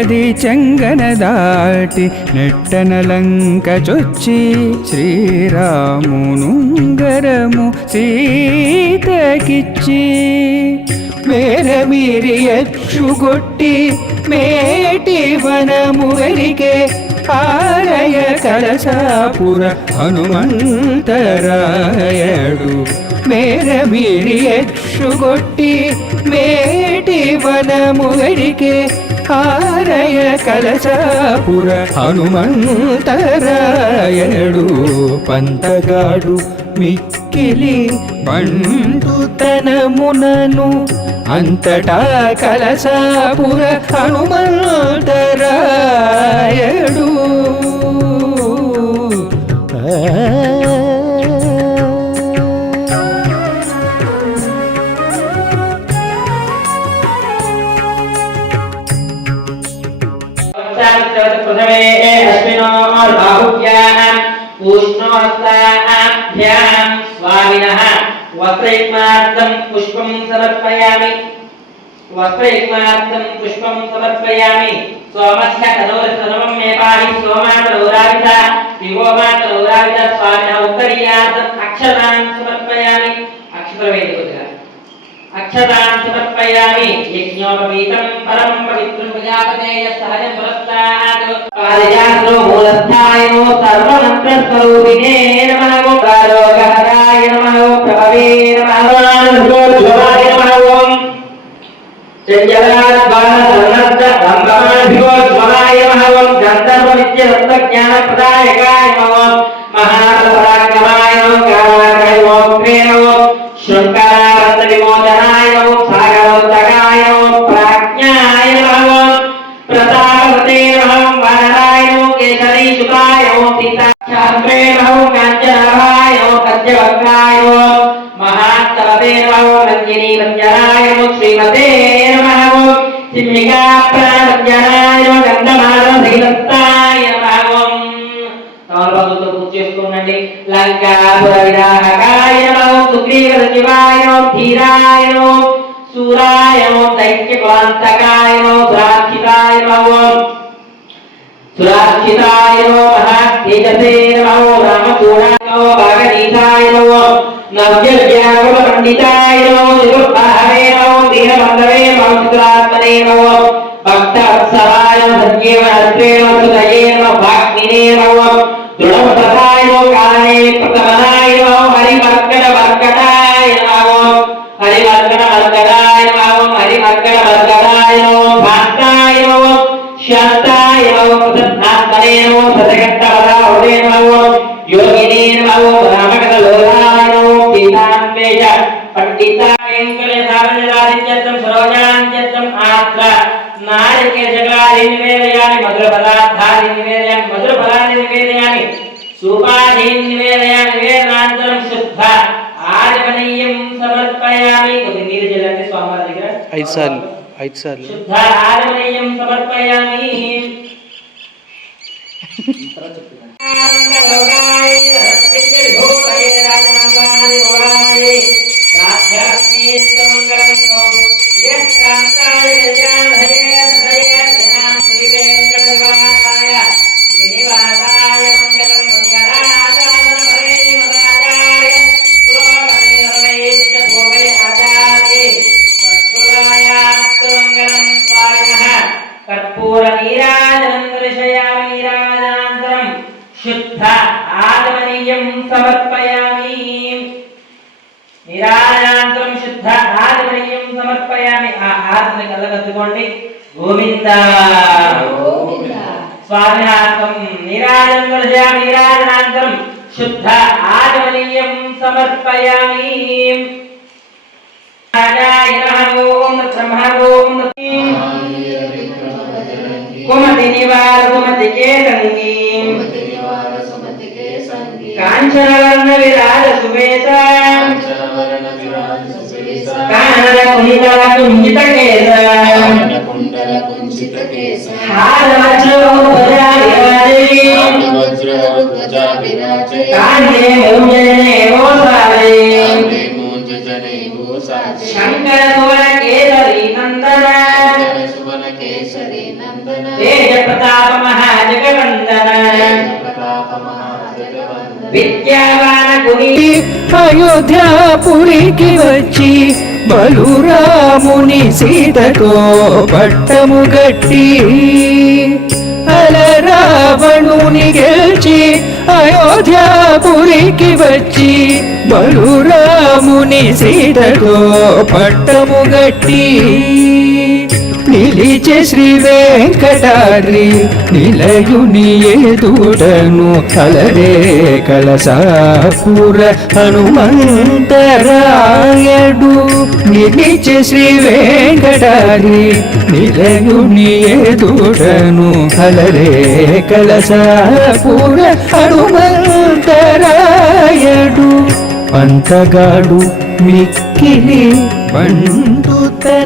అది చెంగన దాటి నెట్టనలంక చొచ్చి శ్రీరామునుంగరము సీతకిచ్చి మేరమీరి యక్షుగొట్టి మేటి వనము వెరికే ఆలయ కలసాపుర హనుమంతరాయడు మేరమీరి యక్షుగొట్టి మేటి వనము వెరికే ఆలయ కలసాపుర హనుమంతరాయడు పంతగాడు మిక్కిలి బంటుతనమునను అంతటా కలసాపుర హనుమంతరాయడు वस्त्रयुग्मार्थं पुष्पं समर्पयामि सोमस्य तनोरसनमं मे पाहि सोमातनोराविता विवोमातनोराविता स्वामिनः उत्तरीयार्थम् अक्षतान् समर्पयामि अक्षतान् समर्पयामि यज्ञोपवीतं परं पवित्रं प्रजापतेय सहजं पुरस्तात् पारिजातो मूलस्थायो सर्वमन्त्रस्वरूपिणे नमः कालोकहराय नमः प्रभवे नमः ज्वराय नमः चञ्चलाद्वानसन्नद्ध ब्रह्ममाभियो ज्वराय नमः गन्धर्वनित्यरत्नज्ञानप्रदायकाय नमः महाबलपराक्रमाय नमः कालाग्रय नमः शृङ्खलारत्नविमोचनाय नमः सागरोत्तकाय नमः प्राज्ञाय नमः प्रतापवते नमः वानराय नमः केसरीसुताय नमः सीताक्षात्रे नमः काञ्चनाभाय नमः कज्जवक्त्राय नमः महात्तवते नमः रञ्जिनीरञ्जनाय नमः श्रीमते नमः सिंहिकाप्राणञ्जनाय नमः गन्धमादनसहितस्ताय नमः తమలపాకులతో పూజ చేసుకోండి లంకాపుర విరాహకాయ నమః సుగ్రీవ శివాయ నమః ధీరాయ నమః సూరాయ నమః దైత్యకాంతకాయ నమః సురాక్షితాయ నమః మహాతేజసే నమః రామచూడాయ నమః భాగనీతాయ నమః నవ్యవ్యాకుల పండితాయ నమః నిరుద్భావే నమః దీనబంధవే నమః సురాత్మనే నమః భక్తవత్సలాయ సత్యేవనత్రే నమః సుదయే నమః భాగ్నినే నమః దృఢప్రదాయ నమః కాలే ప్రతమనాయ నమః హరిమర్కట మర్కటాయ నమః హరిమర్కట మర్కటాయ నమః హరిమర్కట మర్కటాయ నమః భాస్తాయ నమః శాంతాయ నమః ప్రసన్నాత్మనే నమః సదగట్టవరాహుదే నమః యోగినే నమః రామకట లోలాయ నమః సీతాన్వేష పండితాయ వెంకటేశారాదిత్యం సరోజాంత్యం ఆత్ర నారికేశకారి నివేదయామి మధుర పదార్థాని నివేదయామి మధుర ఫలాని నివేదయామి సూపాదీన్ నివేదయామి నివేదనాంతరం శుద్ధ ఆచమనీయం సమర్పయామి కొద్ది నీరు జల్లండి స్వామివారి దగ్గర 5 సార్లు శుద్ధ ఆచమనీయం సమర్పయామి कर्पूर नीराजनं दर्शयामि नीराजनान्तरं शुद्ध आगमनीयं समर्पयामि नीराजनान्तरं शुद्ध आगमनीयं समर्पयामि आहारने कलगत्तुकोंडि गोविंद स्वामिनाथं नीराजनं दर्शयामि नीराजनान्तरं शुद्ध आगमनीयं समर्पयामि राजाय नमः ओम ब्रह्मा ओम कुमति निवार कुमति के संगी कांचन वर्ण विराज सुवेशा कानन कुंडल कुंजित केसा हार वज्र ध्वजा विराजे कांधे मूंजने वो सारे शंकर सुवन केसरी नंदन విద్యావానకుని అయోధ్యాపురికి వచ్చి బలురాముని సీతతో పట్టము గట్టి అలరావణుని గెలిచి అయోధ్యాపురికి వచ్చి బలురాముని సీతతో పట్టము గట్టి నిలిచే శ్రీ వెంకటాద్రి నిలయుని ఎదుటను కలరే కలసాపుర హనుమంతరాయడు నిలిచే శ్రీ వెంకటాద్రి నిలయుని ఎదుటను కలరే కలసాపుర హనుమంతరాయడు పంతగాడు మిక్కిలి బండుతనమునను